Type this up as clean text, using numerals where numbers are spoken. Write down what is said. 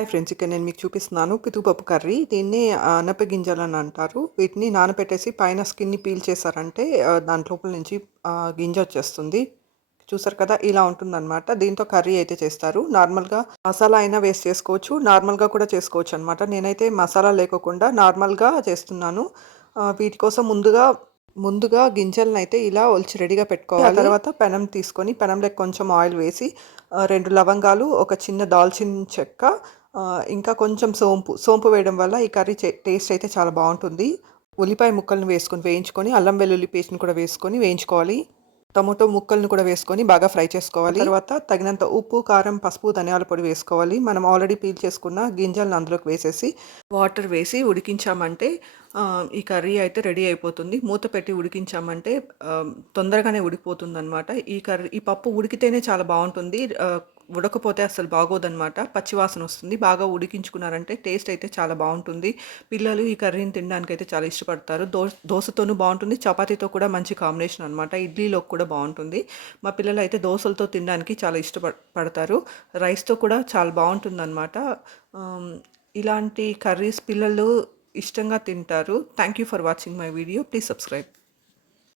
Hi friends, ఇక్కడ నేను మీకు చూపిస్తున్నాను పితుపప్పు కర్రీ. దీన్ని అనప గింజలని అంటారు. వీటిని నానబెట్టేసి పైన స్కిన్ని పీల్ చేశారంటే దాంట్లోపల నుంచి గింజ వచ్చేస్తుంది. చూసారు కదా, ఇలా ఉంటుందన్నమాట. దీంతో కర్రీ అయితే చేస్తారు. నార్మల్గా మసాలా అయినా వేస్ట్ చేసుకోవచ్చు, నార్మల్గా కూడా చేసుకోవచ్చు అనమాట. నేనైతే మసాలా లేకోకుండా నార్మల్గా చేస్తున్నాను. వీటి కోసం ముందుగా గింజలనైతే ఇలా ఒలిచి రెడీగా పెట్టుకోవాలి. ఆ తర్వాత పెనం తీసుకొని పెనంలోకి కొంచెం ఆయిల్ వేసి 2 లవంగాలు, ఒక చిన్న దాల్చిన చెక్క, ఇంకా కొంచెం సోంపు వేయడం వల్ల ఈ కర్రీ టేస్ట్ అయితే చాలా బాగుంటుంది. ఉల్లిపాయ ముక్కలను వేసుకొని వేయించుకొని, అల్లం వెల్లుల్లి పేస్ట్ని కూడా వేసుకొని వేయించుకోవాలి. టమాటో ముక్కలను కూడా వేసుకొని బాగా ఫ్రై చేసుకోవాలి. తర్వాత తగినంత ఉప్పు, కారం, పసుపు, ధనియాల పొడి వేసుకోవాలి. మనం ఆల్రెడీ పీల్ చేసుకున్న గింజలను అందులోకి వేసేసి వాటర్ వేసి ఉడికించామంటే ఈ కర్రీ అయితే రెడీ అయిపోతుంది. మూత పెట్టి ఉడికించామంటే తొందరగానే ఉడికిపోతుందన్నమాట. ఈ పప్పు ఉడికితేనే చాలా బాగుంటుంది. ఉడకపోతే అసలు బాగోదన్నమాట. పచ్చివాసన వస్తుంది. బాగా ఉడికించుకున్నారంటే టేస్ట్ అయితే చాలా బాగుంటుంది. పిల్లలు ఈ కర్రీని తినడానికి అయితే చాలా ఇష్టపడతారు. దోశతోనూ బాగుంటుంది, చపాతీతో కూడా మంచి కాంబినేషన్ అనమాట. ఇడ్లీలో కూడా బాగుంటుంది. మా పిల్లలు అయితే దోశలతో తినడానికి చాలా ఇష్టపడతారు. రైస్తో కూడా చాలా బాగుంటుందన్నమాట. ఇలాంటి కర్రీస్ పిల్లలు ఇష్టంగా తింటారు. Thank you for watching my video. Please subscribe.